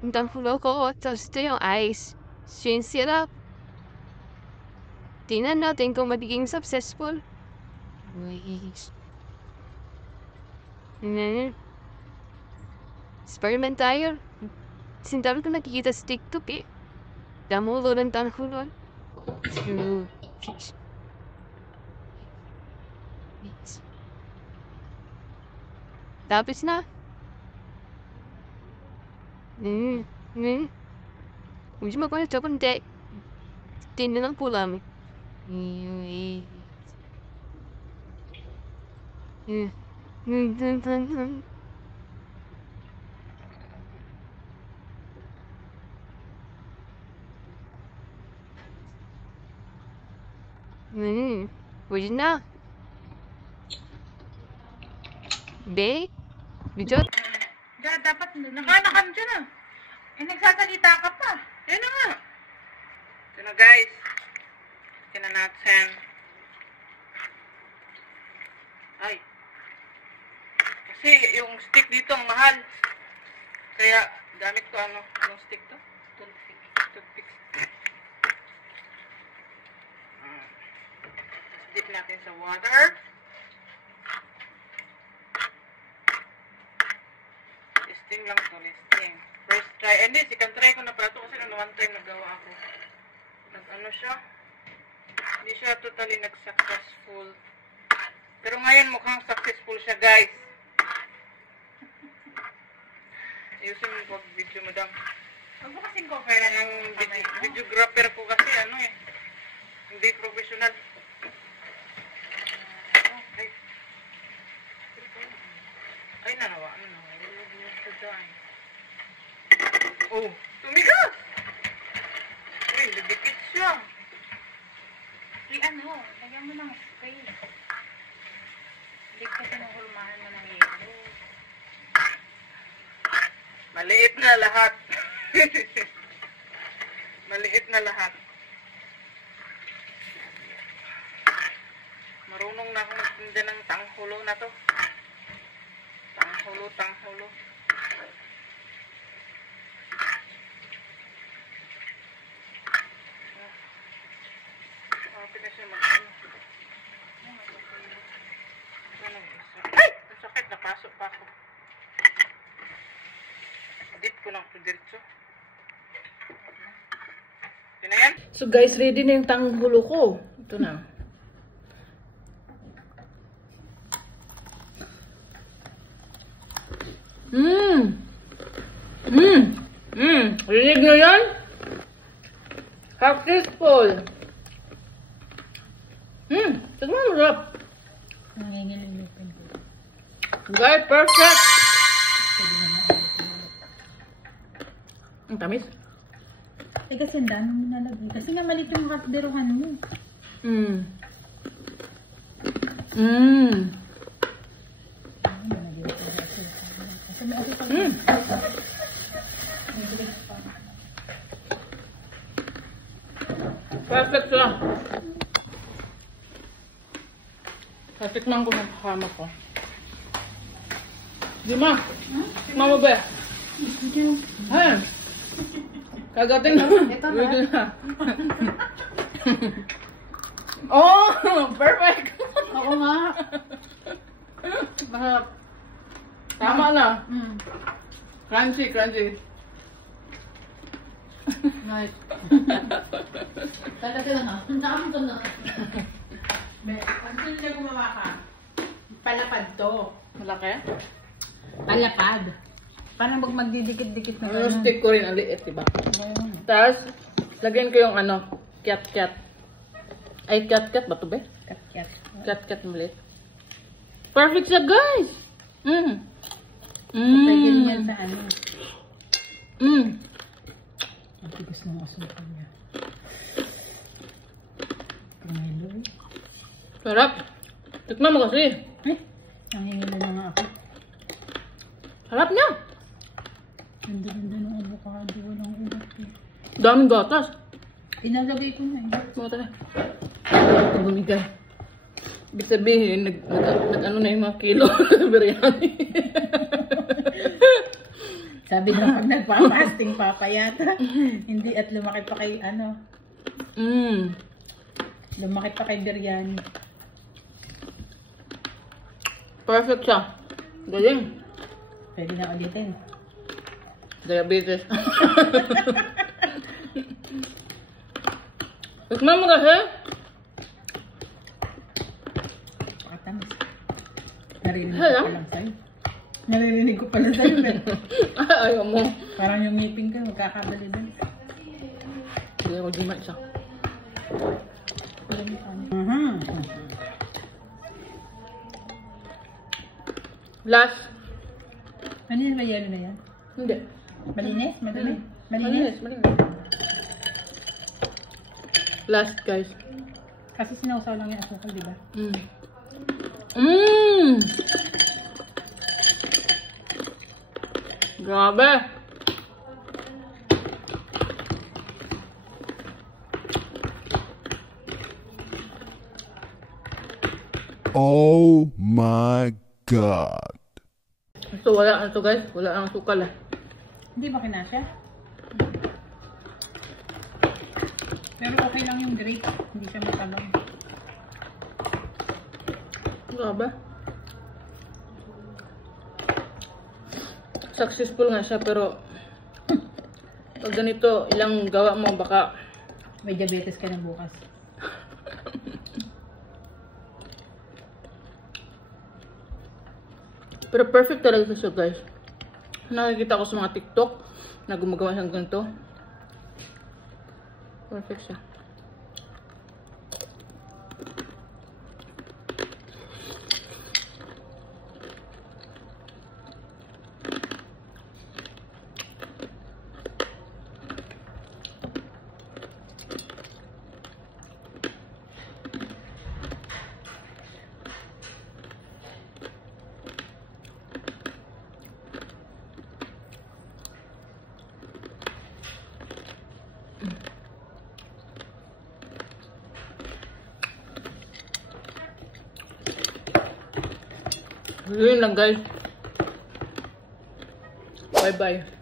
Ang tanghulo ko, tapos ito yung ice. So yung syrup. Tingnan natin kung magiging successful. Experiment tayo. Sindabi ko nakikita sa TikTok eh. Damulo ng tanghulo. Tapos na. Huwag mo kung ito kundi. Tingnan lang po lang. Pwede na. Be? Bidot? Dapat nakaanakan dyan ah. Eh, nagsasalita ka pa. Yan na nga. Ito na guys. Ito na natin. Ay. Kasi yung stick dito ang mahal. Kaya gamit ko anong stick to? Toothpick. Dip natin sa water. Listing lang to, listing. First try. Hindi, second try ko na pala ito kasi nung one time nagawa ako. Nag-ano siya? Hindi siya totally nag-successful. Pero ngayon mukhang successful siya, guys. Ayusin mo pag-video, madam. Huwag mo kasing cover na ng videographer ko kasi hindi professional. Ay, nanawa. Oh, tumigas! Uy, nagdikit siya. Lagyan mo ng spray. Hindi kasi nahulmahan mo ng yelo. Maliit na lahat. Maliit na lahat. Marunong na akong magtinda ng tanghulo na to. Tanghulo. Happy na siya mag-ano. Ay! Ang sakit, napasok pa ako. Dip ko lang ito diretso. Ito na yan. So guys, ready na yung tanghulo ko. Ito na. Rinig nyo yan? Successful. Tignan mo, masarap. Guys, perfect. Ang tamis. Kasi ang dami mo nalagay. Kasi nga malit yung kasderuhan mo. Perfect lang. Tatikman ko ng kasama ko. Di ma? Tikman mo ba? Ayan. Kagating naman. Ito na. Oh! Perfect! Oo nga. Mahal. Tama na. Crunchy. Nice. Talaga lang ha. Ang to na. Ang sino na gumawa ka? Palapad to. Malaki? Palapad. Parang magdidikit-dikit na Yung stick ko rin ang liit, diba? Tapos, lagyan ko yung cat-cat. Ay, cat-cat ba ito ba? Cat-cat maliit. Perfect siya, guys! Pagyan yan sa ano. Ang tigas ng asukal niya. Pangilo. Sarap! Tikman mo kasi. Nangingilo na nga ako. Sarap niya! Ganda-ganda ng avocado. Walang ulat eh. Daming gatas. Inalagay ko na eh. Mga tayo. Bumigay. Ibig sabihin, nag-ano na yung mga kilo sa biryani. Sabi na pag nagpapasting papayata. Hindi at lumaki pa kay ano. Lumaki pa kay biryani. Perfect siya. Galing. Pwede na ulitin. Diabetes. Tikman mo kasi. Pakatamis. Narinig ko Hello? pa lang sa'yo. Naririnig ko pala sa'yo. Ayaw mo. Parang yung ngipin ka, magkakabali din. Hindi ako jimat siya. Last. Ano yun? May yelo na yan? Hindi. Malinis? Madali? Malinis? Malinis. Last, guys. Kasi sinausaw lang yung asukal, di ba? Grabe. Oh my God. So, wala na to, guys. Wala ang sukal, ah. Hindi ba kinasya? Pero okay lang yung grape. Hindi siya matabang. Grabe. Successful nga siya, pero pag ganito, ilang gawa mo, baka May diabetes ka na bukas. pero perfect talaga siya, guys. Nakikita ko sa mga TikTok na gumagawa siyang ganito. Perfect siya. Yun lang, guys. Bye-bye.